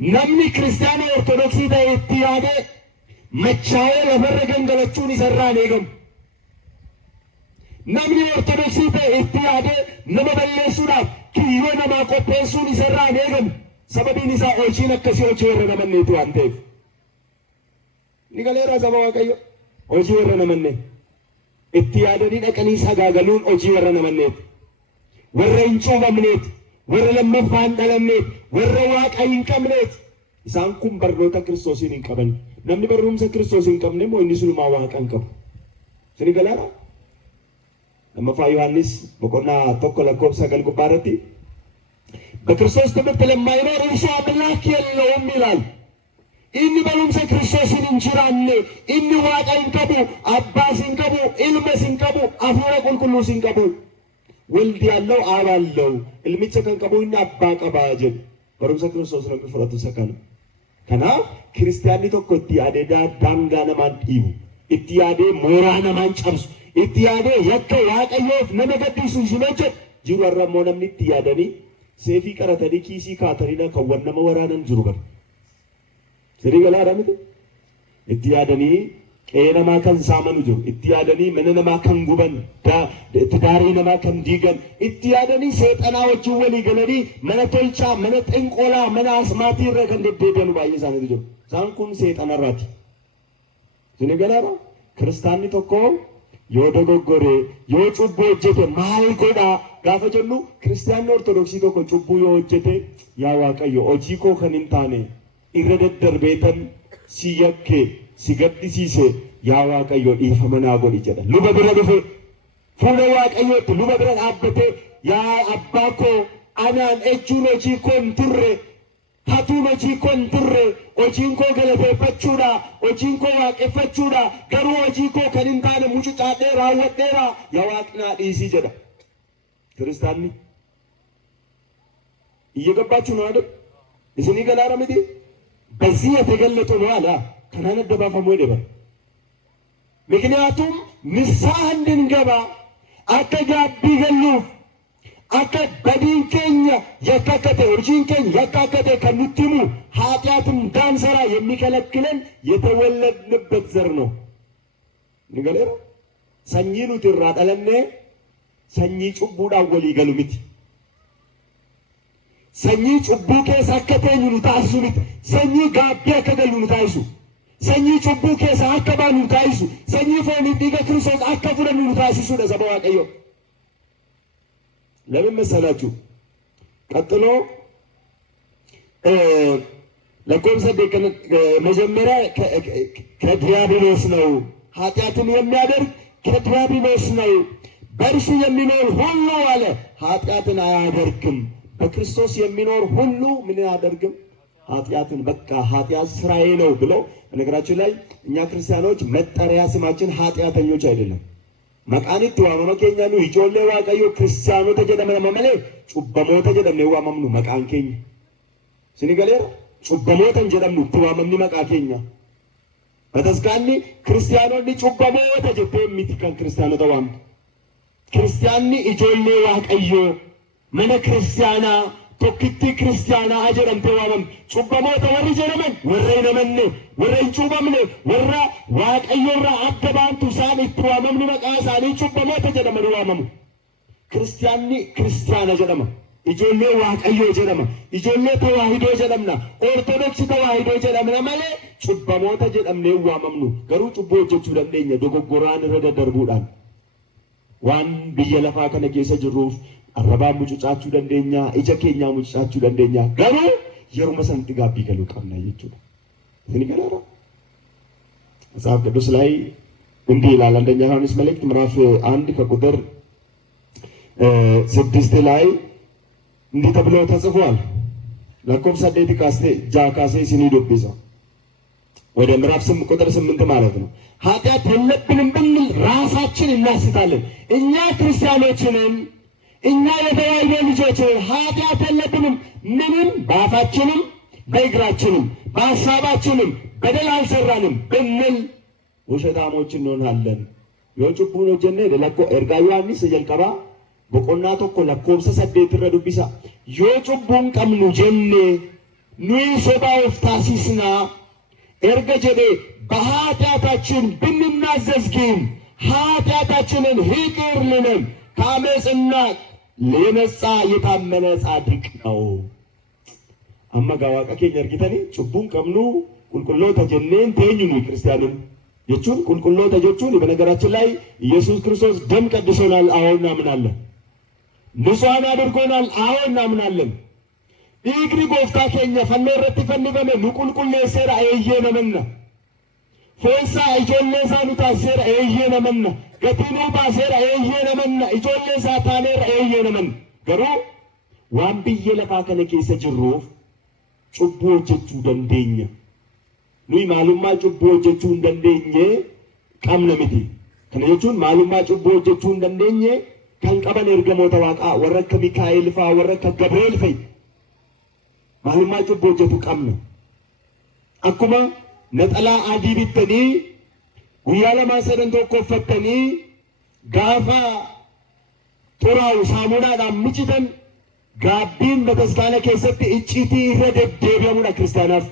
namni kiristaana ortodoksii ta'e itti yaade machaa'ee lafarra gangalachuun isarraan eegamu. namni ortodoksii ta'e itti yaade nama balleessuudhaaf kiyyoo namaa qopheessuun isarraan eegamu. sababiin isaa hojiin akkasii hojii warra namanneeti waan ta'eef. ni galeeraa saba Waaqayyo hojii warra namanne itti yaadanii dhaqanii sagaagaluun hojii warra namanneeti. warra hin cuubamneeti. warra lammaffaan dhalanneeti. warra waaqa hin qabneeti. isaan kun barnoota Kiristoosiin hin qaban. namni barumsa Kiristoos hin qabne moo inni sunumaa waaqa hin qabu. sini galaara lammaffaa Yohaannis boqonnaa 1:9 gubbaarratti በክርስቶስ ትምህርት ለማይኖር እርሱ አምላክ የለውም ይላል። inni barumsa Kiristoosin hin jiraanne inni waaqa hin qabu, abbaas hin qabu, ilmas hin qabu, hafuura qulqulluus hin qabu. waldi ያለው አብ አለው ilmicha kan qabu inni abbaa qabaa jedhu barumsa Kiristoos namni fudhatu isa kana. kanaaf kiristaanni tokko itti yaadee daangaa namaan dhiibu, itti yaadee mooraa namaan cabsu, itti yaadee yakka Waaqayyoof nama gaddiisu hin hojjetu jiru. irra immoo namni itti yaadanii seefii qaratanii kiisii kaatanii kan nama waraanan jiru bara. Sirii galaadha miti. itti yaadanii qe'ee namaa kan saamanu jiru. itti yaadanii mana namaa kan guban, tidaarii namaa kan diigan, itti yaadanii seexanaa wajjin walii galanii mana tolchaa, mana xinqolaa, mana asmaatii irra kan deddeebi'anu baay'ee isaanii jiru. isaan kun seexanarraati. Sirii galaadha. Kiristaanni tokko yoo dogoggore, yoo cubbuu hojjete maal godhaa gaafa jennu, kiristaanni ortodoksii tokko cubbuu yoo hojjete, yaa Waaqayyo hojii koo kan hin taane irra daddarbeetan si yakke si gaddisiise, yaa Waaqayyo dhiifama naa godhi jedha. luba bira dhufe fuula Waaqayyootti luba bira dhaabbate, yaa abbaa koo anaan echuun hojii koo hin turre, hatuun hojii koo hin turre, hojiin koo galateeffachuudha, hojiin koo waaqeffachuudha, garuu hojii koo kan hin taane mucucaadhee raawwadheera, yaa Waaqnaa dhiisii jedha. kiristaanni እየገባችሁ ነው አይደል? እስኒ ገላራ ምዲ በዚህ የተገለጡ ነው አላ ከናን ደባፋሙ ይደባ ምክንያቱም ንስሐ እንድንገባ አከጋቢ ገሉ አከ በዲንከኛ የካከተ ኦርጂንከኝ የካከተ ከንትሙ ኃጢአትም ዳንሰራ የሚከለክለን የተወለድንበት ዘር ነው። ንገለራ ሰኚኑ ትራዳለነ ሰኚ ጩቡዳ ወሊ ገሉሚት ሰኚ ጩቡ ከሳ ከተኙ ታሱሚት ሰኚ ጋቢያ ከገሉኑ ታይሱ ሰኚ ጩቡ ከሳ አከባኑ ታይሱ ሰኚ ፎኒ ዲገ ክርስቶስ አከፉረኑ ታይሱ ለዘባ ዋቀዮ ለምን መሰላችሁ? ቀጥሎ ለቆምሰ ደከነ መጀመሪያ ከዲያብሎስ ነው ኃጢአትን የሚያደርግ ከዲያብሎስ ነው። በእርሱ የሚኖር ሁሉ አለ ኃጢአትን አያደርግም። በክርስቶስ የሚኖር ሁሉ ምን አያደርግም? ኃጢአትን። በቃ ኃጢአት ስራዬ ነው ብሎ በነገራችን ላይ እኛ ክርስቲያኖች መጠሪያ ስማችን ኃጢአተኞች አይደለም። መቃኒት ዋመኖ ኬኛኑ ይጮሌ ዋቀዮ ክርስቲያኖ ተጀደመ መመለ ጩበሞ ተጀደመ ዋመምኑ መቃን ኬኛ ሲኒገሌራ ጩበሞ ተጀደመ ተዋመምኒ መቃ ኬኛ በተስካኒ ክርስቲያኖኒ ጩበሞ ተጀተ ሚቲካን ክርስቲያኖ ተዋም ክርስቲያኒ ይጮሌ ዋቀዮ መነ ክርስቲያና ቶክቲ ክርስቲያና አጀረምተ ዋመም ጩበሞ ተወሪ ጀረመን ወረይነ መነ ወረይ ጩበምነ ወራ ዋቀዮራ አገባንቱ ሳኒ ተዋመም መቃሳኒ ጩበሞ ተጀደመ ዋመም ክርስቲያኒ ክርስቲያና ጀደመ ይጆሌ ዋቀዮ ጀደመ ይጆሌ ተዋሂዶ ጀደምና ኦርቶዶክስ ተዋሂዶ ጀደምና ማለ ጩበሞ ተጀደምነ ዋመምኑ ገሩ ጩቦ ጀቹ ደንደኛ ዶጎጎራን ረደ ደርቡዳን ዋን በየለፋ ከነጌሰ ጅሩፍ አረባ ሙጭጫችሁ ደንደኛ እጀኬኛ ሙጭጫችሁ ደንደኛ ገሩ የሩመ ሰንጥ ጋቢ ገሉ ቀምና ይችላል እኔ ገራራ መጽሐፍ ቅዱስ ላይ እንዲህ ይላል። አንደኛ ዮሐንስ መልእክት ምዕራፍ 1 ከቁጥር 6 ላይ እንዲህ ተብሎ ተጽፏል። ለኮምሳ ዴት ካስቴ ጃካሴ ሲኒዶብዛ ወደ ምዕራፍ 8 ቁጥር 8 ማለት ነው። ኃጢአት የለብንም ብንል ራሳችን እናስታለን። እኛ ክርስቲያኖችንም እኛ የተዋሕዶ ልጆች ኃጢአት የለብንም ምንም በአፋችንም በእግራችንም በሐሳባችንም በደል አልሰራንም ብንል ውሸታሞች እንሆናለን። የጩቡኖ ጀነ ለኮ ኤርጋ ዮሐንስ ጀልቀባ በቆና ተኮ ለኮብሰ ሰደት ረዱቢሳ የጩቡን ቀምኑ ጀነ ኑይ ሶባውፍ ታሲስና ኤርገጀዴ በኃጢአታችን ብንናዘዝ ግን ኃጢአታችንን ይቅር ሊለን ከአመፅና የነጻ የታመነ ጻድቅ ነው። አመጋዋቀ ኬኛ እርጊተኒ ጭቡን ቀምኑ ቁልቁሎታ ጀኔን ተኙ ክርስቲያንን የቹን ቁልቁሎታ ጀቹን በነገራችን ላይ ኢየሱስ ክርስቶስ ደም ቀድሶናል። አዎ እናምናለን። ንጹሃን አድርጎናል። አዎ እናምናለን። ኢግሪ ጎፍታ ኬኛ ፈነረት ፈንበመ ኑቁልቁሌሰራ እየነመና ፎሳ ኢጆሌሳ ኑታሰራ እየነመና ገቲኑ ባሰራ እየነመና ኢጆሌሳ ታኔራ እየነመና ገሩ ዋን ብዬ ለፋ ከነ ኬሰ ጅሩፍ ጩቦ ጀቹ ደንዴኛ ኑይ ማሉማ ጩቦ ጀቹ ደንዴኘ ቀምነ ምቲ ከነ ጀቹን ማሉማ ጩቦ ጀቹ ደንዴኘ kan qaban ergamoota waaqaa warra akka Mikaa'el faa warra akka Gabriel fa'i maalummaa cubboo hojjetu qabna. Akkuma naxalaa adii bittanii guyyaa lamaa sadan tokko uffattanii gaafa xuraa'u saamunaadhaan micitan gaabbiin bataskaana keessatti icciitii irra deddeebi'amudha kiristaanaaf.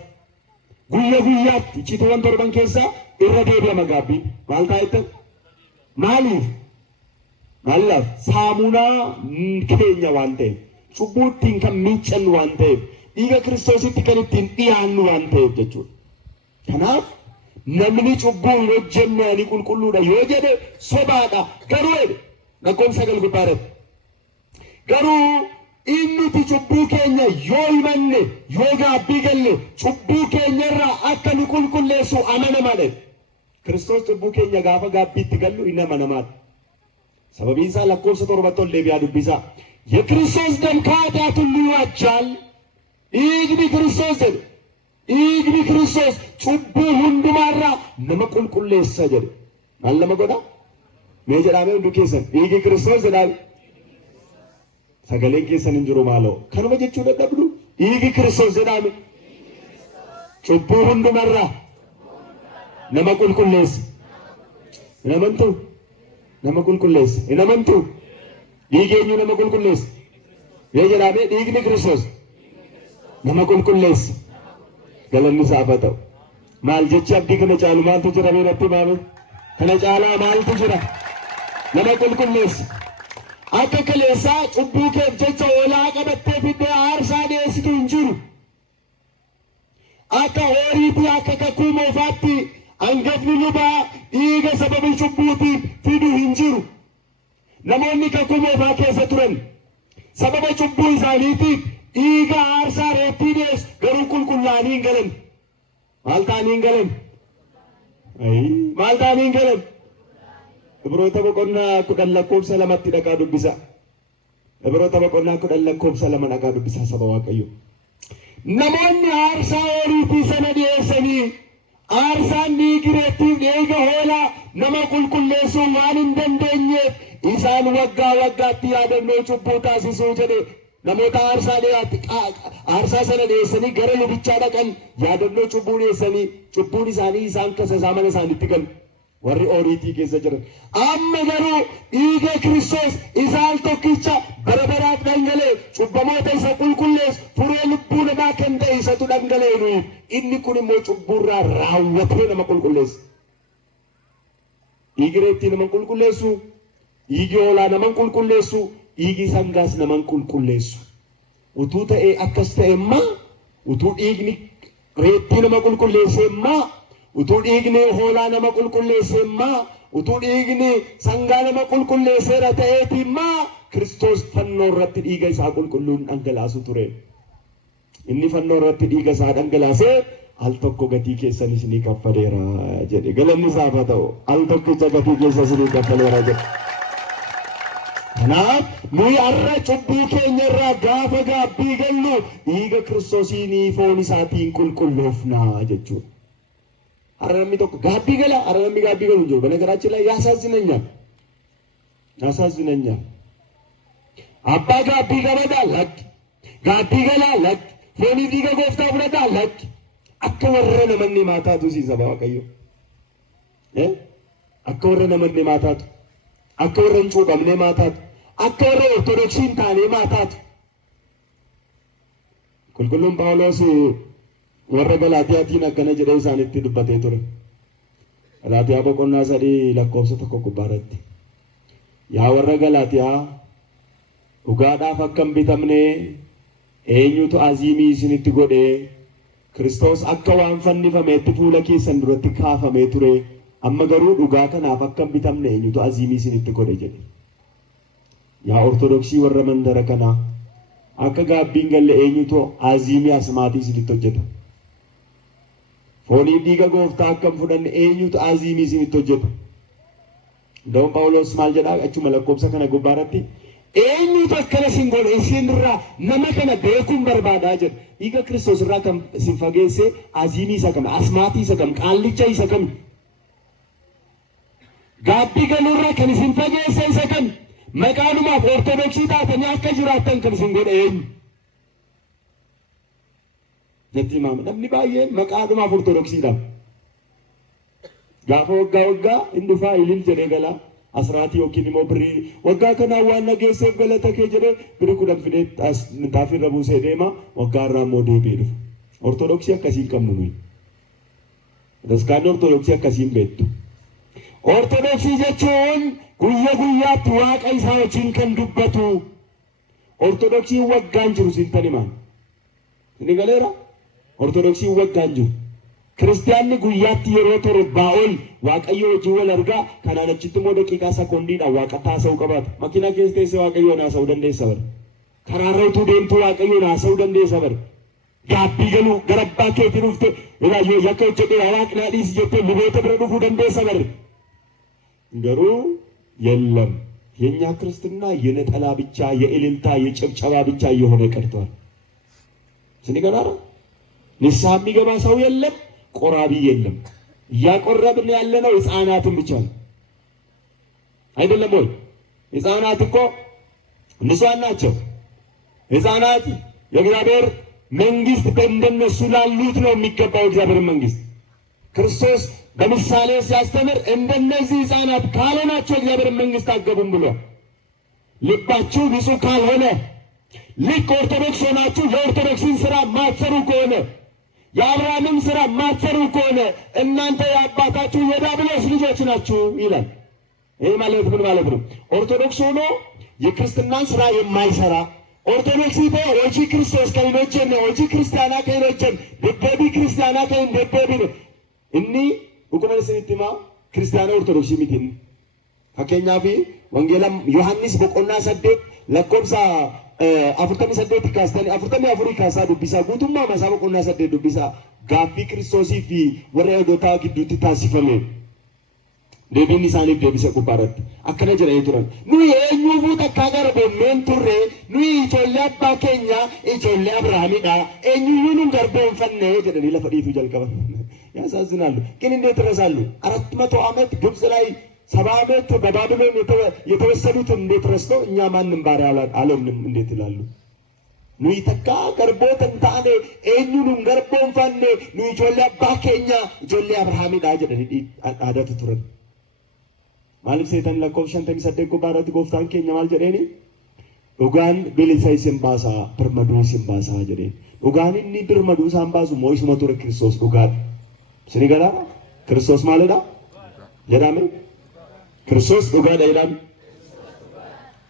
Guyyaatti iccitiiwwan torban keessaa irra deebi'ama gaabbiin. Maal taa'ettan? Maaliif? Mallaaf saamunaa keenya waan ta'eef cubbuuttiin kan miiccannu waan ta'eef dhiiga Kiristoositti kan ittiin dhiyaannu waan ta'eef jechuudha. Kanaaf namni cubbuu hin hojjenne ani qulqulluudha yoo jedhe sobaadha. Garuu lakkoofsa 9 gubbaarratti garuu inni cubbuu keenya yoo himanne yoo gaabbii galle cubbuu keenyarraa akka nu qulqulleessu amanamaadha. Kiristoos cubbuu keenya gaafa gaabbiitti gallu inni amanamaadha. ሰበቢን ሳ ለኮስ ተርበቶን ለቢያ ዱቢሳ የክርስቶስ ደም ከኃጢአቱን ይዋጃል። ኢግኒ ክርስቶስ ጩቡ ሁንዱማራ ነመቁልቁሌሰ ጀደ አለመጎዳ ሜጀራሜ ሁንዱ ኬሰን ኢግ ክርስቶስ ዘላል ሰገሌን ኬሰን እንጅሮ ማለው ከነመ ጀቹ ደደብዱ ኢግ ክርስቶስ ዘላል ጩቡ ሁንዱማራ ነመቁልቁሌሰ ነመንቱ nama qulqulleessa hin amantu dhiigi eenyu nama qulqulleessa yoo jedhame dhiigni Kiristoos nama qulqulleessa galanni isaaf haa ta'u. Maal jecha abdii kana caalu maaltu jira beelatti maame kana caalaa maaltu jira nama qulqulleessa akka kaleessaa cubbuu keef jecha hoolaa qabattee fiddee aarsaa dhiyeessitu hin jiru akka horiitii akka kakuu moofaatti angafni lubaa dhiiga sababii cubbuutiif fidu hin jiru. Namoonni kakuu moofaa keessa turan sababa cubbuu isaaniitiif dhiiga aarsaa reettii dhiyeessu garuu qulqullaa'anii hin galan. Maal ta'anii hin galan? Maal ta'anii hin galan? Ibroota boqonnaa 10 lakkoofsa 2tti dhaqaa dubbisa. Ibroota boqonnaa 10 lakkoofsa 2 dhaqaa dubbisa saba Waaqayyo. Namoonni aarsaa horiitii sana dhiyeessanii አርሳን ኒግሬቲቭ ኔጋ ሆላ ነማ ቁልቁሌሱ ማን እንደንደኘ ኢሳን ወጋቲ ያደኖ ጩቦ ታሲሱ ጀደ ነሞታ አርሳ ሰነ ዴሰኒ ገረሉ ብቻ ደቀን ያደኖ ጩቦ ዴሰኒ ጩቦን ኢሳኒ ኢሳን ከሰሳመነ ሳንትገል ወሪ ኦሪቲ ኬሰ ጀረ አመገሩ ኢገ ክርስቶስ ኢሳን ቶኪቻ በረበራት ደንገለ ጩበሞተ ኢሰ ቁልቁሌስ ፉሬ ልቡ ነማ ከንደ ኢሰቱ ደንገለ ነው inni kun immoo cubburraa raawwatee nama qulqulleessa. Dhiigi reettii nama qulqulleessu, dhiigi hoolaa nama qulqulleessu, dhiigi sangaas nama qulqulleessu. Utuu ta'ee akkas ta'emmaa, utuu dhiigni reettii nama qulqulleessemmaa, utuu dhiigni hoolaa nama qulqulleessemmaa, utuu dhiigni sangaa nama qulqulleesseera ta'eetimmaa Kiristoos fannoo irratti dhiiga isaa qulqulluun dhangalaasu ture. Inni fannoo irratti dhiiga isaa dhangalaasee al tokko gatii keessan isinii kaffaleera jedhe. Galanni isaaf haa ta'u. Al tokkicha gatii keessan isinii kaffaleera jedhe. Kanaaf nuyi har'a cubbuu keenya irraa gaafa gaabbii gallu dhiiga Kiristoosiinii foon isaatiin qulqulloofnaa jechuudha. Har'a namni tokko gaabbii gala, har'a namni gaabbii galu hin jiru. በነገራችን ላይ ያሳዝነኛል። አባ gaabbii gabadaa lakki, gaabbii galaa lakki. Fooni dhiiga gooftaa fudhataa lakki akka warra namanni maataatu siisa Waaqayyo. Akka warra namanni maataatu, akka warra hin cuuphamne maataatu, akka warra ortodoksiin taanee maataatu. Qulqulluun Phaawulos warra Galaatiyaatiin akkana jedhee isaanitti dubbatee ture. Galaatiyaa boqonnaa 3 lakkoofsa 1 gubbaarratti. Yaa warra Galaatiyaa dhugaadhaaf akka hin bitamne eenyutu aziimii isinitti godhee Kiristoos akka waan fannifameetti fuula keessan duratti kaafamee ture amma garuu dhugaa kanaaf akka hin bitamne eenyutu aziimii isinitti godhe jedhe. Yaa Ortodoksii warra mandara kanaa akka gaabbiin galle eenyutu aziimii asmaatii isinitti hojjeta. Foonii dhiiga gooftaa akka hin fudhanne eenyutu aziimii isinitti hojjeta. Dawun Phaawulos maal jedhaa achuma lakkoofsa kana gubbaarratti eenyutu akkana isin godhe isinirraa nama kana beekuun barbaadaa jedha. Dhiiga Kiristoos irraa kan isin fageesse aziimii isa kam, asmaatii isa kam, qaallicha isa kam, gaabbii galuurraa kan isin fageesse isa kam, maqaanumaaf ortodoksii taatanii akka jiraattan kan isin godhe eenyu? Jetti maama namni baay'een maqaanumaaf ortodoksiidhaaf gaafa waggaa inni dhufaa ilil jedhee galaa asraatii yookiin immoo birrii waggaa kanaan waan nageesseef galata kee jedhee birrii 10 fidee xaafii irra buusee deema waggaa irraa immoo deebi'ee dhufa. Ortodoksii akkasiin qabnu nuyi. Daskaan ortodoksii akkasiin beektu. Ortodoksii jechuun guyyaa guyyaatti waaqa isaa wajjin kan dubbatu. Ortodoksiin waggaan jiru sintan himaan. Inni galeera? Ortodoksiin waggaan jiru. Kiristiyaanni guyyaatti yeroo torbaa ol waaqayyo wajjin wal argaa kanaan achitti immoo daqiiqaa sekoondiidhaan waaqa taasisuu qabaata. Makiinaa keessa teessee waaqayyoon haasa'uu dandeessa bara. Karaarra utuu deemtuu waaqayyoon haasa'uu dandeessa bara. Gaabbii galuu gara abbaa keetii dhufte yoo yakka hojjetee waaqnaa dhiisi jettee luboota bira dhufuu dandeessa bara. Garuu የለም የኛ ክርስትና የነጠላ ብቻ የእልልታ የጭብጨባ ብቻ እየሆነ ቀርቷል። ስንገራራ ንስሐ የሚገባ ሰው የለም፣ ቆራቢ የለም። እያቆረብን ያለነው ሕፃናትን ብቻ ነው አይደለም ወይ? ሕፃናት እኮ ንጹሃን ናቸው። ሕፃናት የእግዚአብሔር መንግስት በእንደነሱ ላሉት ነው የሚገባው። እግዚአብሔር መንግስት ክርስቶስ በምሳሌ ሲያስተምር እንደነዚህ ሕፃናት ካልሆናችሁ እግዚአብሔር መንግስት አትገቡም ብሎ ልባችሁ ንጹህ ካልሆነ ልክ ኦርቶዶክስ ሆናችሁ የኦርቶዶክስን ስራ ማትሰሩ ከሆነ የአብርሃምን ስራ ማትሰሩ ከሆነ እናንተ የአባታችሁ የዲያብሎስ ልጆች ናችሁ ይላል። ይሄ ማለት ምን ማለት ነው? ኦርቶዶክስ ሆኖ የክርስትናን ስራ የማይሰራ ኦርቶዶክስ ይቶ ወጂ ክርስቶስ ከይኖጀን ወጂ ክርስቲያና ከይኖጀን ደደቢ ክርስቲያና ከይን ደደቢ ነው እኒ ሁኩመ ስንቲማ ክርስቲያና ኦርቶዶክስ ሚቲን ፈከኛፊ ወንጌላም ዮሐንስ በቆና ሰደ ለቆምሳ አፍርተም ሰደት ካስተኒ አፍርተም አፍሪ ካሳ ዱቢሳ ጉቱማ ማሳ በቆና ሰደ ዱቢሳ ጋፊ ክርስቶስ ፊ ወረዶታ ግዱት ታሲፈሜ deebiin isaaniif deebise gubbaarratti akkana jedhanii turan nuyi eenyuufuu takkaa garboomneen turre nuyi ijoollee abbaa keenya ijoollee Abrahaamidha eenyuyyuu nun garboomfanne jedhanii lafa dhiituu jalqaban ያሳዝናሉ። ግን እንዴት ረሳሉ? 400 ዓመት ግብጽ ላይ 70 ዓመት በባቢሎን የተወሰዱት እንዴት ረስተው እኛ ማንም ባሪያ አልሆንም እንዴት ይላሉ? ኑይ ተካ ገርቦተን ታኔ eenyuun garboomfanne nuyi ijoollee abbaa keenya ijoollee Abrahaamidha jedhanii aadatu turan. Maaliif seetan lakkoofsa 58 gubbaarratti gooftaan keenya maal jedheeni? Dhugaan bilisa isin baasaa birmaduu isin baasaa jedheen. Dhugaan inni birmaduu isaan baasu moo isuma ture Kiristoos dhugaadha. Isin galaara? Kiristoos maalidha? jedhame? Kiristoos dhugaadha jedhame?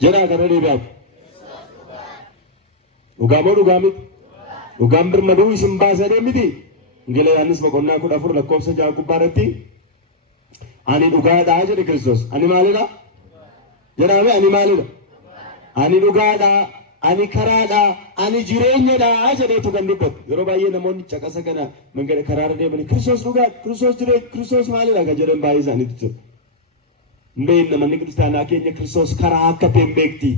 jedhaa kana deebi'aati. Dhugaa moo dhugaa miti? Dhugaan birmaduu isin baasa miti? Injila Yohaannis boqonnaa 14 lakkoofsa 6 gubbaarratti ani dhugaadha jedhe Kiristoos. Ani maalidha? jedhame ani maalidha? Ani dhugaadha, ani karaadha, ani jireenyadha jedheetu kan dubbatu. Yeroo baay'ee namoonni caqasa kana mangada karaarra deemanii Kiristoos dhugaadha, Kiristoos jireenya, Kiristoos maalidha kan jedhan baay'ee isaaniitu jiru. Mbeen namoonni kiristaanaa keenya Kiristoos karaa akka ta'e hin beekti.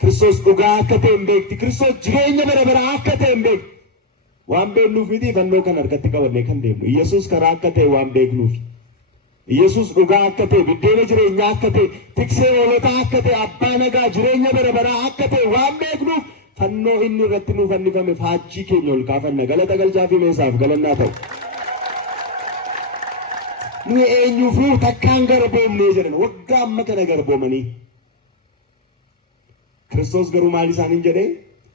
Kiristoos dhugaa akka ta'e hin beekti. Kiristoos jireenya bara baraa akka ta'e hin beekti. Waan beeknuufiiti fannoo kan harkatti qabannee kan deemnu. Yesuus karaa akka ta'e waan beeknuufi. Yesus dhugaa akka ta'e biddeena jireenyaa akka ta'e tiksee hoolotaa akka ta'e abbaa nagaa jireenya bara baraa akka ta'e waan beeknuuf fannoo inni irratti nuuf fannifame faajjii keenya ol kaafanna. Galata galchaa fi meesaaf galannaa ta'u. Nuyi eenyuufuu takkaan garboomnee jedhan waggaa amma kana garboomanii. Kiristoos garuu maal isaaniin jedhee?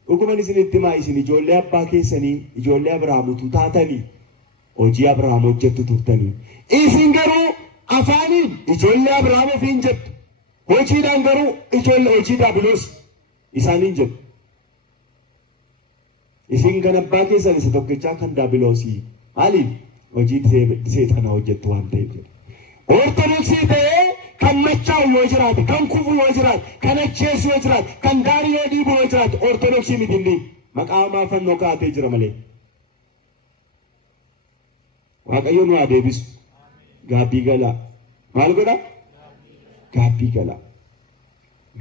Dhuguman isinitti maa isin ijoollee abbaa keessanii ijoollee Abrahaamutu taatanii hojii Abrahaam hojjettu turtanii. Isin garuu afaaniin ijoollee Abrahaam ofiin jettu. Hojiidhaan garuu ijoollee hojii Daabiloos isaaniin jettu. Isin kan abbaa keessan isa tokkichaa kan Daabiloosii. Maaliif? Hojii seexanaa hojjettu waan ta'eef. Ortodoksii ta'ee kan machaa'u yoo jiraate, kan kufu yoo jiraate, kan ajjeesu yoo jiraate, kan daarii yoo dhiibu yoo jiraate ortodoksii miti inni. Maqaa hamaa fannoo kaa'atee jira malee. Waaqayyo nu haa deebisu. Gaabbii galaa. Maal godha? Gaabbii galaa.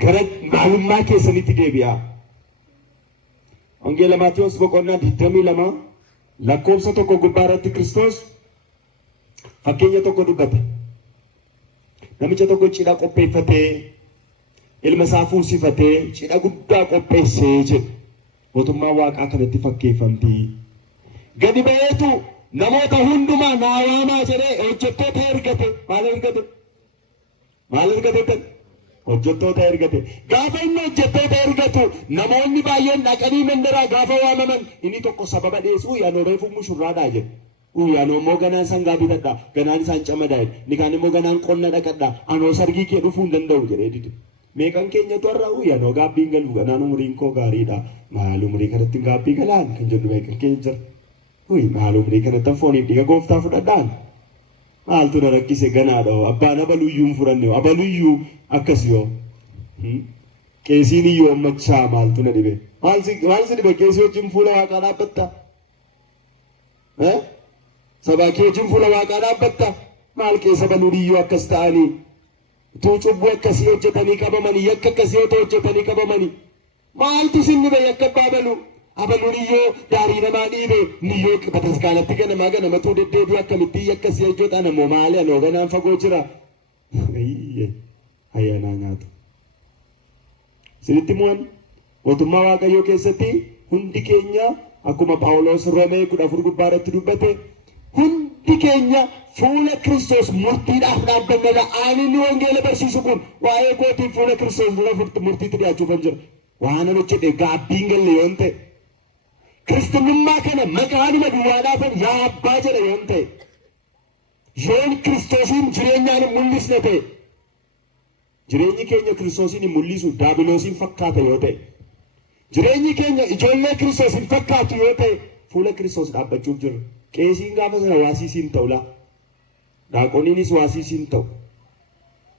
Gara maalummaa keessanitti deebi'aa. Wangeela Maatiyos boqonnaa 22 lakkoofsa 1 gubbaa irratti Kiristoos fakkeenya tokko dubbate. Namicha tokko cidha qopheeffatee ilma isaa fuusifatee cidha guddaa qopheessee jedhe. Mootummaa Waaqaa kanatti fakkeeffamti. Gadi ba'eetu namoota hundumaa naa waamaa jedhee hojjettoota ergate. Maal ergate? Maal ergate? Hojjettoota ergate. Gaafa inni hojjettoota ergatu namoonni baay'een dhaqanii mandaraa gaafa waamaman inni tokko sababa dhiyeessu yaanoo reefu mushurraadhaa jedhe. Yaanoo immoo ganaan sangaa bitadhaa, ganaan isaan camadaa jedhe. Ni kaan immoo ganaan qonna dhaqadhaa, anoo sargii kee dhufuu hin danda'u jedhee dide. Meeqan keenyatu har'a yaanoo gaabbiin galu ganaan umriin koo gaariidha. Maal umrii kanatti gaabbii galaan kan jedhu meeqan keenya jira. Maal umrii kanatti fooniif dhiiga gooftaa fudhadhaan. Maaltu na rakkise ganaadha. Abbaan abaluyyuu hin furanne. Abaluyyuu akkas yoo. Qeesiin iyyuu ammachaa maaltu na dhibe. Maal si dhibe qeesii wajjin fuula Waaqaa dhaabbatta? Sabaa kee wajjin fuula Waaqaa dhaabbatta? Maal keessa baluudiyyuu akkas ta'anii? Utuu cubbuu akkasii hojjetanii qabamanii, yakka akkasii otoo hojjetanii qabamanii. Maaltu sin dhibe yakka abbaa baluu? Abaluudiyyoo daarii namaa dhiibe niyyoo bataskaanatti ganamaa ganamatuu deddeebii akkamittii akkasii hojjetan ammoo maali anoo ganaan fagoo jira. Ayyaanaa nyaatu. Sinitti mu'an mootummaa Waaqayyoo keessatti hundi keenya akkuma Phaawulos Roomee 14 gubbaa irratti dubbate hundi keenya fuula Kiristoos murtiidhaaf dhaabbannedha. Ani inni wangeela barsiisu kun waa'ee kootiin fuula Kiristoos fuula murtiitti dhiyaachuuf hin jiru. Waan nama jedhe gaabbiin galle yoon ta'e. Kristinummaa kana maqaanuma duwwaadhaafan yaa abbaa jedhe yoon ta'e. Yoon Kiristoosiin jireenyaan hin mul'isne ta'e. Jireenyi keenya Kiristoosiin hin mul'isu Daabiloosiin fakkaata yoo ta'e. Jireenyi keenya ijoollee Kiristoosiin fakkaatu yoo ta'e fuula Kiristoos dhaabbachuuf jirra. Qeesiin gaafa sana waasiisiin ta'u laa. Daaqoniinis waasiisiin ta'u.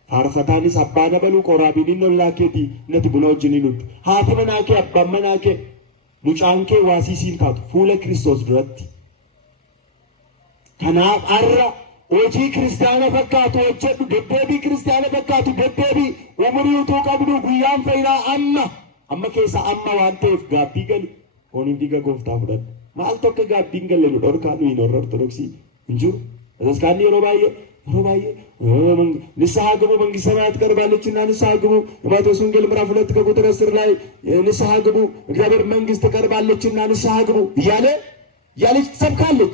Faarfataanis abbaan abaluu qoraabiiniin ollaa keetii nati buna wajjin hin dhugdu. Haati manaa kee abbaan manaa kee mucaan kee waasiisiin taatu fuula Kiristoos duratti. Kanaaf har'a hojii kiristaana fakkaatu hojjedhu, deddeebii kiristaana fakkaatu deddeebii umurii utuu qabdu guyyaan fayyinaa amma keessa amma waan ta'eef gaabbii gali fooniif dhiiga gooftaa fudhadhu. Maal tokko gaabbiin galle nu dhorkaa nuyi hin horre ortodoksii hin jiru. Bataskaanni yeroo baay'ee ንስሐ ግቡ መንግሥተ ሰማያት ቀርባለችና ንስሐ ግቡ። የማቴዎስ ወንጌል ምዕራፍ 2 ከቁጥር 10 ላይ ንስሐ ግቡ እግዚአብሔር መንግሥት ቀርባለችና ንስሐ ግቡ እያለች ትሰብካለች።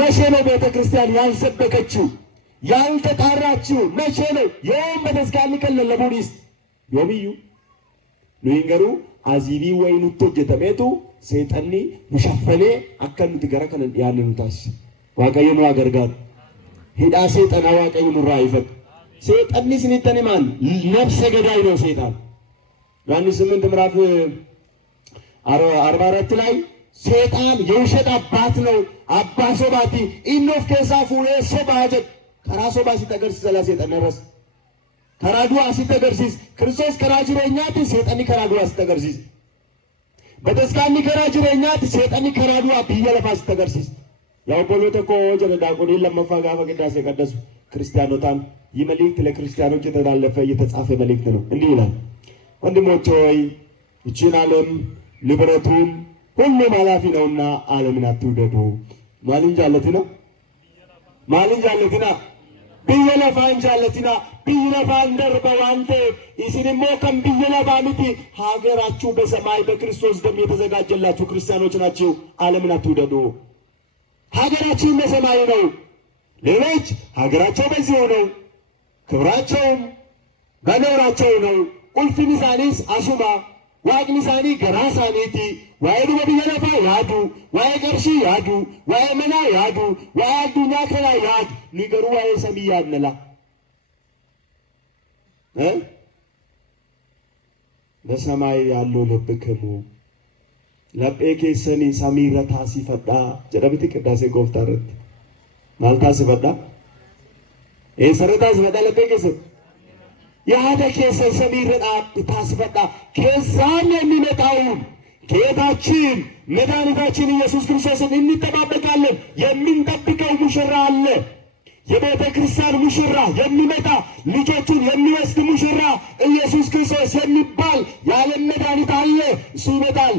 መቼ ነው ቤተ ክርስቲያን ያልሰበከችው ያልተጣራችው? መቼ ነው? የወም በተስካኒ ከለለቡኒስ ዮሚዩ ንይንገሩ አዚቢ ወይኑቶ ጀተሜቱ ሰይጣኒ ሙሸፈኔ አከኑት ገረ ከነ ያንኑታስ ዋቀየ ነው አገርጋር ሂዳ ሰይጣና ዋቀየ ሙራ ይፈቅ ሰይጣኒ ስኒተኒ ማን ነፍሰ ገዳይ ነው ሰይጣን። ዮሐንስ 8 ምዕራፍ 44 ላይ ሰይጣን የውሸት አባት ነው አባ ሶባቲ ኢኖፍ ከሳፉ የሶባጀት ከራሶ ባሲ ተገርስ ዘላ ሰይጣን ነረስ ከራዱ አሲ ተገርሲስ ክርስቶስ ከራጅረኛት ሰይጣን ከራዱ አሲ ተገርሲስ በተስካኒ ከራጅረኛት ሰይጣን ከራዱ አብየለፋስ ተገርሲስ ያው ፖለቲኮ ወጀለ ዳቆኒ ለመፋጋፈ ቅዳሴ ቀደሱ ክርስቲያኖታን ይመልእክት ለክርስቲያኖች የተላለፈ የተጻፈ መልእክት ነው። እንዲህ ይላል፣ ወንድሞቼ ሆይ ይህችን ዓለም ንብረቱም ሁሉም ኃላፊ ነውና ዓለምን አትውደዱ። ማልን ጃለትና ብየለፋን ጃለትና ብየለፋን ደርበዋንተ ይስንሞ ከም ብየለፋምቲ ሀገራችሁ በሰማይ በክርስቶስ ደም የተዘጋጀላችሁ ክርስቲያኖች ናችሁ። ዓለምን አትውደዱ። ሀገራችን በሰማይ ነው። ሌሎች ሀገራቸው በዚህ ነው፣ ክብራቸውም በኖራቸው ነው። ቁልፍ ሚዛኒስ አሱማ waaqni isaanii garaa isaaniiti. Waa'ee dhuma biyya lafaa yaadu, waa'ee qarshii yaadu, waa'ee manaa yaadu, waa'ee addunyaa kanaa yaadu. Ni garuu waa'ee samii yaadna laa. በሰማይ ያለው ልብክሙ ለጴ ኬሰኒ ሰሚረ ታሲፈዳ ጀደምቲ ቅዳሴ ጎፍታረት ማልታሲፈዳ ሰረታስ ፈዳ ለጴ ኬሰ ያደ ኬሰ ሰሚረ ታሲፈዳ ከዛም የሚመጣውን ጌታችን መድኃኒታችን ኢየሱስ ክርስቶስን እንጠባበቃለን። የምንጠብቀው ሙሽራ አለ። የቤተ ክርስቲያን ሙሽራ የሚመጣ ልጆቹን የሚወስድ ሙሽራ ኢየሱስ ክርስቶስ የሚባል የዓለም መድኃኒት አለ። እሱ ይመጣል።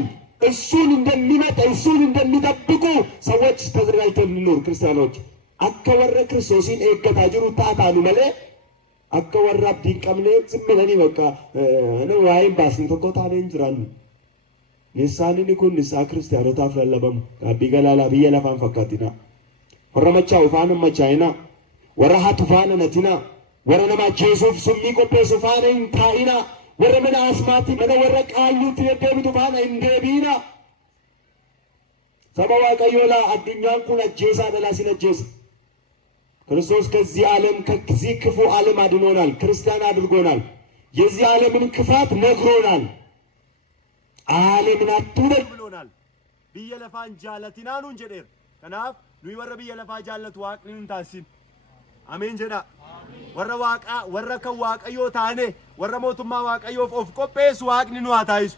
እሱን እንደሚመጣ እሱን እንደሚጠብቁ ሰዎች ተዘጋጅተን እንኖር። ክርስቲያኖች አከወረ ክርስቶስን ኤገታ ጅሩ ታታኑ መለ አከወራ ዲንቀምኔ ዝም ብለን በቃ ነው ዋይም ባስን ተቆታኔ እንጅራን ንሳንን ኩን ንሳ ክርስቲያኖታ ፍለለበሙ ጋቢ ገላላ ብየ ለፋን ፈካቲና ወረመቻ ውፋን መቻይና ወረሃ ቱፋነ ነቲና ወረነማ ጄሱፍ ሱሚ ቆጴሱ ፋነ እንታይና ወረመና አስማቲ መነ ወረቃሉት የደብ ቱፋነ እንደቢና ሰባዋ ቀዮላ አዱኛን ኩን አጄሳ ደላሲነ ጄስ ክርስቶስ ከዚህ ዓለም ከዚህ ክፉ ዓለም አድኖናል። ክርስቲያን አድርጎናል። የዚህ ዓለምን ክፋት ነግሮናል። ዓለምን አትውደድ ብሎናል። ብየ ለፋን ጃለቲናኑን ጀዴር ከናፍ ኑይ ወረ ብየ ለፋ ጃለት ዋቅኒን ታሲን አሜን ጀዳ ወረ ዋቃ ወረ ከዋቀዮ ታኔ ወረ ሞቱማ ዋቀዮ ኦፍ ቆጴስ ዋቅኒኑ አታይሱ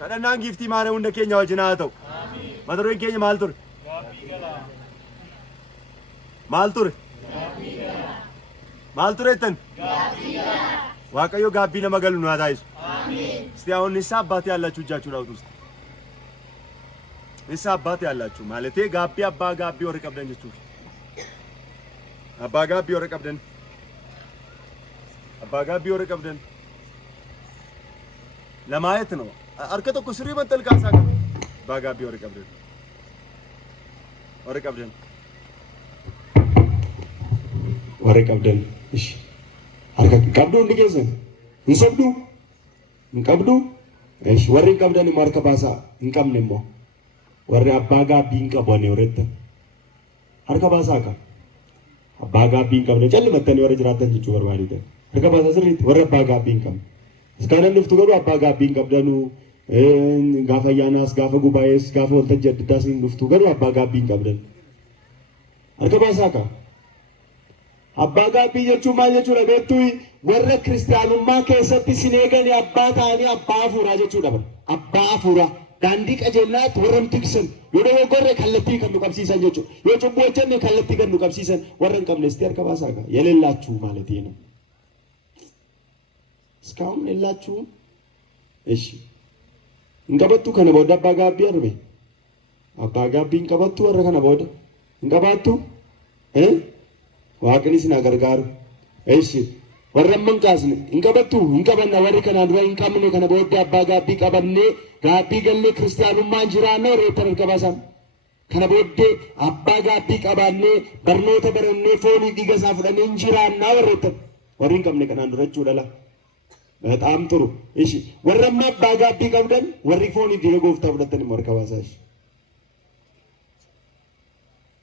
ከደናን ጊፍቲ ማረው እንደ ኬኛ ወጅናተው ማድሮይ ኬኛ ማልቱር ማልቱሬተን ዋቀዮ ጋቢ ለመገሉ ነው አታይሱ እስቲ አሁን ንሳ አባት ያላችሁ እጃችሁን አውጡ። ውስጥ ንሳ አባት ያላችሁ ማለቴ ጋቢ አባ ጋቢ ወረ ቀብደን ጀቹ አባ ጋቢ ወረ ቀብደን አባ ጋቢ ወረ ቀብደን ለማየት ነው። አርከቶ ኩስሪ መንጠል ካሳ አባ ጋቢ ወረ ቀብደን እሺ አርከ ቀብዶ እንዲገዘን እንሰብዱ እንቀብዱ እሺ ወሪ ቀብደን ማርከባሳ እንቀምነሞ ወሪ አባ ጋቢ እንቀበነ ወረተ አርከባሳ ካ አባ ጋቢ እንቀምነ ጨልመተን ወረ ጅራተን ጅቹ በርባሪተ አርከባሳ ስሪት ወረ አባ ጋቢ እንቀም እስካነ ንፍቱ ገዱ አባ ጋቢ እንቀብደኑ ጋፈያናስ ጋፈ ጉባኤስ ጋፈ ወልተጀድዳስ ንፍቱ ገዱ አባ ጋቢ እንቀብደን አርከባሳ ካ አባ ጋቢ ጀቹ ማለቹ ለቤቱ ወረ ክርስቲያኑማ ከሰቲ ሲኔገን አባታኒ አባ ፉራ ጀቹ ደበ አባ ፉራ ዳንዲ ቀጀላት ወረም ትክሰን ወደ ወገረ ከለቲ ከመቀብሲሰን ጀቹ የጭቦቸን ከለቲ ገኑ ቀብሲሰን ወረን ቀምነስቲር ከባሳጋ የሌላችሁ ማለት ነው። እስካሁን የላችሁ እሺ እንቀበቱ ከነበው አባ ጋቢ አርቤ አባ ጋቢ እንቀበቱ ወረ ከነበው እንቀባቱ ዋቅኒስ ናገርጋሩ እሺ ወረመን ቃስነ እንቀበቱ እንቀበና ወሪ ከናን ወይ እንቀምነ ከነበው አባ ጋቢ ቀበኔ ጋቢ ገለ ክርስቲያኑ ማንጅራ ነው ሬተር ከባሳም ከነበው አባ ጋቢ ቀባኔ በርኖተ በረኔ ፎኒ ዲገሳ ፍረን እንጅራና ወሬተር ወሪ እንቀምነ ከናን ረቹ ደላ በጣም ጥሩ እሺ ወረማ አባ ጋቢ ቀብደን ወሪ ፎኒ ዲገጎፍታ ፍረተን ወርከባሳሽ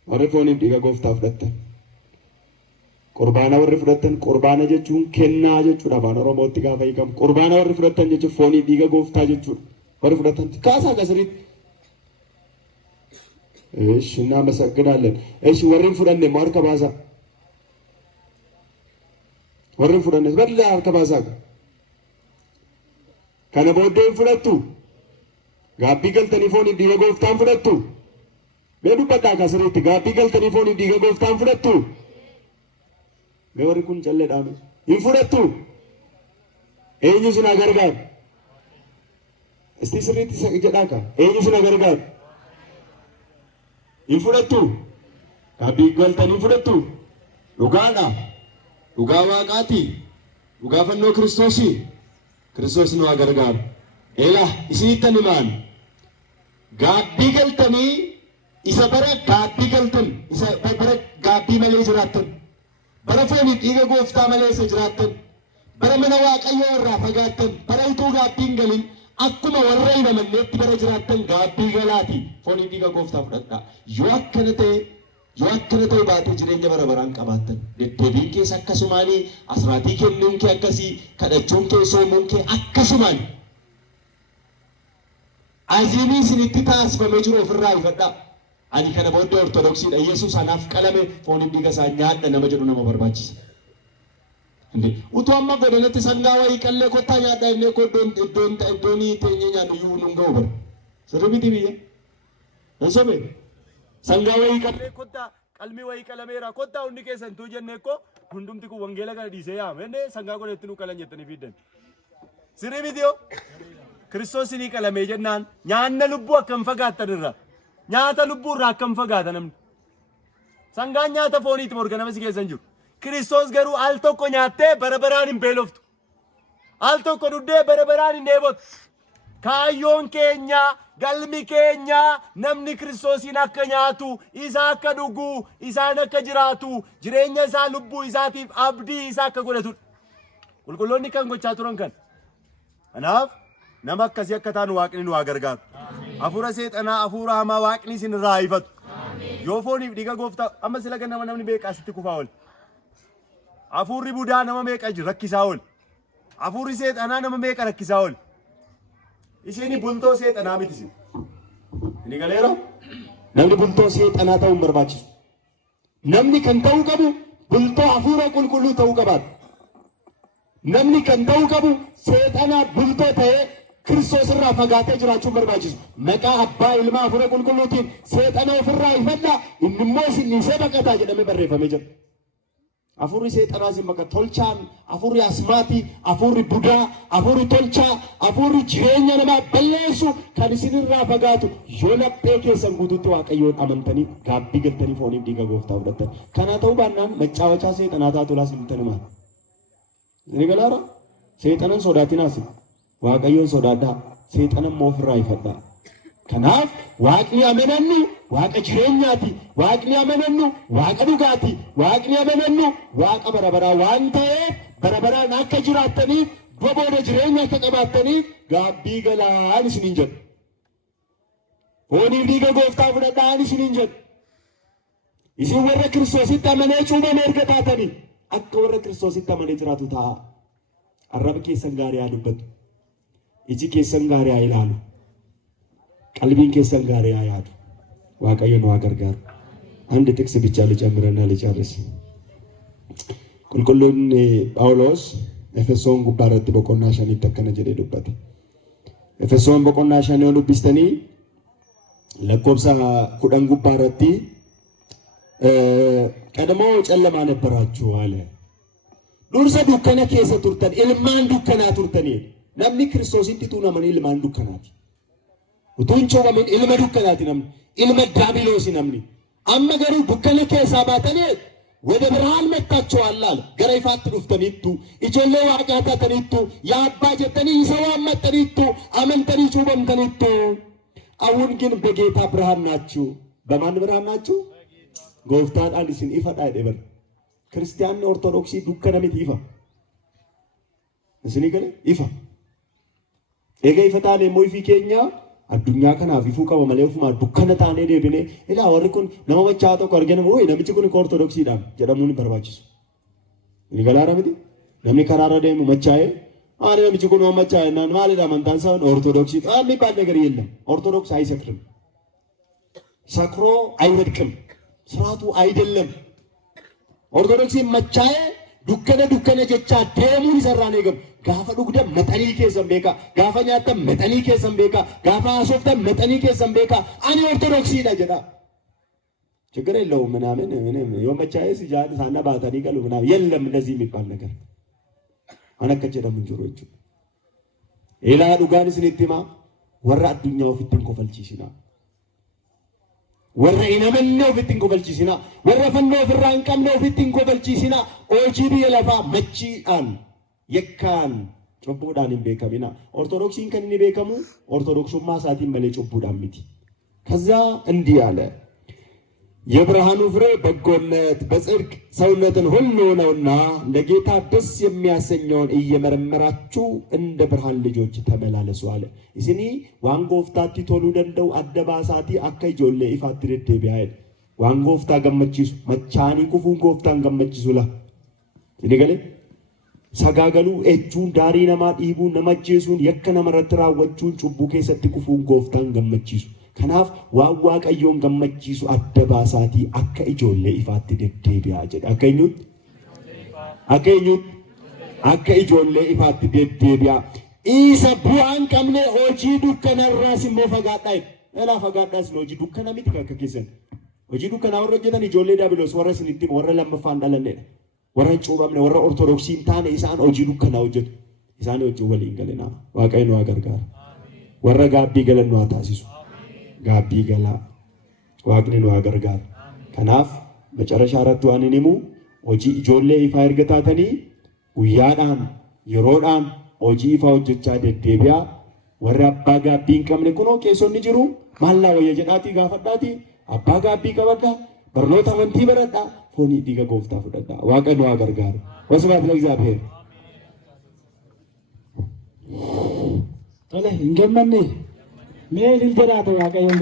ወሪ ፎኒ ዲገጎፍታ ፍረተን ቁርባና ወር ፍረተን ቁርባና ጀቹን ከና ጀቹ ዳባና ሮሞቲ ጋፋ ይቀም ቁርባና ወር ፍረተን ጀቹ ፎኒ ዲገ ጎፍታ ጀቹ ወር ፍረተን ካሳ ከስሪት እሺ እናመሰግናለን። እሺ ወርን ፍረን ማርከ ባዛ ወርን ፍረን በላ አርከ ባዛ ከነበደን ፍረቱ ጋቢ ገልተኒ ፎኒ ዲገ ጎፍታን ፍረቱ በዱ በጣ ከስሪት ጋቢ ገልተኒ ፎኒ ዲገ ጎፍታን ፍረቱ ገወሪ ኩን ጨለዳም ይንፉረቱ ኤኙስ ናገርጋር እስቲ ስሪት ሰግጀዳካ ኤኙስ ናገርጋር ይንፉረቱ ጋቢ ገልተን ይንፉረቱ ዱጋና ዱጋዋቃቲ ዱጋፈኖ ክርስቶስ ነው አገርጋር ኤላ ኢሲተንማን ጋቢ ገልተኒ ኢሰበረ ጋቢ ገልተን ኢሰበረ ጋቢ መሌ ጅራተን በረፎኒ ዲገ ጎፍታ መለሰ ጅራተን በረመና ዋቀዮ ወራ ፈጋተን በረውቱ ጋቢን ገሊን akkuma warra inamanneetti bara jiraattan gaabbii galaati foonii dhiiga gooftaa fudhadhaa. Yoo akkana ta'e baatee jireenya bara baraan qabaattan deddeebiin keessa akkasumaanii asraatii kennuun kee akkasii kadhachuun kee soomuun kee akkasumaan aziimii isinitti taasifamee jiru ofirraa ifadhaa. Ani kana booddee ortodoksiidha Yesuus anaaf qalame foonii dhiiga isaa nyaadha nama jedhu nama barbaachisa. Utuu amma godinatti sangaa wayii qallee kottaa nyaadhaa illee iddoon teenyee nyaannu iyyuu nun ga'u bara. Sirrii miti biyya. Hin sobe. Sangaa wayii qallee kottaa qalmii wayii qalameera kottaa hundi keessan tuu jennee ko hundumti kun wangeela kana dhiisee yaama. Inni sangaa godhetti nu qalan jettanii fiiddan. Sirrii miti yoo. Kiristoos ni qalamee jennaan nyaanna lubbuu akkam fagaattan irra. Nyaata lubbuu irraa akkam fagaata namni. Sangaan nyaata fooniiti morga nama si keessan jiru. Kiristoos garuu al tokko nyaattee bara baraan hin beeloftu. Al tokko dhuddee bara baraan hin dheebotu. Kaayyoon keenya galmi keenya namni Kiristoosiin akka nyaatu, isaa akka dhugu, isaan akka jiraatu, jireenya isaa lubbuu isaatiif abdii isaa akka godhatudha. Qulqulloonni kan gochaa turan kan. Kanaaf nama akkasii akka taanu Waaqni nu haa gargaaru. Hafuura seexanaa, hafuura hamaa Waaqni isin irraa ifatu. Yoo fooniif dhiiga gooftaa amma sila ganama namni beekaa sitti kufaa oole. Hafuurri budaa nama meeqa rakkisaa oole. Hafuurri seexanaa nama meeqa rakkisaa oole. Isheen bultoo seexanaa miti isin. Inni galeera namni bultoo seexanaa ta'uun barbaachisu. Namni kan ta'uu qabu bultoo hafuura qulqulluu ta'uu qabaata. Namni kan ta'uu qabu seexanaa bultoo ta'ee Kiristoos irraa fagaatee jiraachuun barbaachisu. Maqaa abbaa ilmaa hafuura qulqulluutiin seexana ofirraa ifadhaa inni immoo isin dhiisee baqataa jedhamee barreeffamee jira. Hafuurri seexanaa isin bakka tolchaan, hafuurri asmaatii, hafuurri budaa, hafuurri tolchaa, hafuurri jireenya namaa balleessu kan isin irraa fagaatu yoo laphee keessan guutuutti Waaqayyoon amantanii gaabbii galtanii fooniif dhiiga gooftaa fudhattan. Kana ta'uu baannaan macaawachaa seexanaa taatulaas hin tanumaan. Inni galaara seexanan sodaatinaas Waaqayyoon sodaadhaa seexanan immoo ofirraa ifadhaa. Kanaaf Waaqni amanannu Waaqa jireenyaati. Waaqni amanannu Waaqa dhugaati. Waaqni amanannu Waaqa bara baraa waan ta'eef bara baraan akka jiraattaniif bobooda jireenya akka qabaattaniif gaabbii galaan isiniin jedhu. Fooniif dhiiga gooftaa fudhadhaan isiniin jedhu. Isin warra Kiristoositti amanee cuubame erga taatanii akka warra Kiristoositti amanee jiraatu ta'a. Arraba keessan gaarii haa dubbatu. Iji keessan gaarii haa ilaalu. Qalbiin keessan gaarii haa yaadu. Waaqayyo nu haa gargaaru. Andi ጥቅስ ብቻ ልጨምርና ልጨርስ። ቁልቁሉን ጳውሎስ ኤፌሶን ጉባራት በቆና ሸኒ ተከነ ጀደ ዱበት ኤፌሶን በቆና ሸኒ ሆኑ ቢስተኒ ለኮብሳ ኩዳን ጉባራቲ ቀደሞ ጨለማ ነበራችሁ አለ። ዱርሰ ዱከነ ከሰ ቱርተን ኢልማን ዱከና ቱርተኒ namni Kiristoositti tuunamanii ilmaan dukkanaati. Utuun coobamin ilma dukkanaati namni. Ilma daabiloosi namni. Amma garuu dukkana keessaa baatanii wada birhaan mettaachuu gara ifaatti dhuftaniittu ijoollee Waaqaa taataniittu yaa abbaa jettanii isa waammattaniittu amantanii cuubamtaniittu. Aሁን ግን በጌታ ብርሃን ናችሁ። በማን ብርሃን ናችሁ? ጎፍታadhaan isin ifadhaa jedhe ክርስቲያን ኦርቶዶክሲ dukkana miti ifa. Isin gale ifa. Eega ifataan immoo ifi keenya addunyaa kanaaf ifuu qaba malee ofuma dukkana taanee deebinee ilaa warri kun nama machaa tokko arginu ooyi namichi kun ortodoksiidhaan jedhamuun barbaachisu. Inni galaara miti namni karaarra deemu machaa'ee ani namichi kun machaa'ee naan maalidha amantaan isaa ortodoksii የሚባል ነገር የለም። ኦርቶዶክስ አይሰክርም፣ ሰክሮ አይወድቅም፣ ስርዓቱ አይደለም። ኦርቶዶክሲ መቻዬ dukkana jecha deemuun isarraan eegam. Gaafa dhugda maxanii keessan beeka, gaafa nyaattan maxanii keessan beeka, gaafa haasoftan maxanii keessan beeka. Ani ortodoksiidha jedha. ችግር የለውም ምናምን yoo machaa'ee si jaan saana baatanii galu ምናምን የለም እንደዚህ የሚባል ነገር አነከቸ ደም እንጆሮ እጁ ኤላ ዱጋን ስንቲማ ወራ አዱኛው ፊትን ኮፈልቺሲና ወራ ኢነመነው ፊትን ኮፈልቺሲና ወራ ፈነው ፍራን ቀምነው ፊትን ኮፈልቺሲና ኦጂቢ የለፋ መቺአን የካን ጮቦዳን ቤከሚና ኦርቶዶክሲን ከነኒ ቤከሙ ኦርቶዶክሱማ ሳቲን በለ ጮቦዳን ሚቲ ከዛ እንዲህ አለ የብርሃኑ ፍሬ በጎነት በጽድቅ ሰውነትን ሁሉ ነውና ለጌታ ደስ የሚያሰኘውን እየመረመራችሁ እንደ ብርሃን ልጆች ተመላለሱ አለ። እስኒ ዋንጎፍታቲ ቶሉ ደንደው አደባሳቲ አካ ጆሌ ኢፋት ደደቢያ ዋንጎፍታ ገመቺሱ መቻኒ ኩፉን ጎፍታን ገመቺሱላ ይገለ ሰጋገሉ እጁን ዳሪ ነማ ዲቡ ነመጄሱን የከነ መረትራ ወጁን ጩቡ ከሰት ኩፉን ጎፍታን ገመቺሱ ከናፍ ዋዋቀዮን ገመቺሱ አደባሳቲ አካ ኢጆሌ ኢፋት ደደቢያ ጀዳ አከኙት አካ ኢጆሌ ኢፋት ደደቢያ ኢሳ ቡአን ቀምኔ ሆጂ ዱከነራስ ሞፈጋጣይ እላ ፈጋዳስ ሎጂ ዱከና ሚትከከከሰን ሆጂ ዱከና ወረጀተን ኢጆሌ ዳብሎስ ወረስኒቲ ወረ ለምፋንዳለነ ወረ ጩባምነ ወረ ኦርቶዶክሲን ታነ ኢሳን ሆጂ ዱከና ወጀት ኢሳን ሆጂ ወሊን ገለና ዋቀይኑ አገርጋር ወረ ጋቢ ገለኑ አታሲሱ ጋቢ ገላ ዋቅኔኑ አገርጋር ከናፍ መጨረሻ አረቱ አንኒሙ ሆጂ ኢጆሌ ኢፋ እርገታተኒ ውያዳን የሮዳን ሆጂ ኢፋ ወጀቻ ደደቢያ ወረ አባ ጋቢን ቀምነ ኩኖ ቄሶኒ ጅሩ ማላ ወየጀዳቲ ጋፈዳቲ አባ ጋቢ ቀበዳ በርኖታ ወንቲ በረዳ ፎኒ ዲገ ጎፍታ ፈደዳ ዋቀኑ አገርጋር ወስብሐት ለእግዚአብሔር ተለ እንገመኔ ሜል ይልጀራቶ ዋቀየን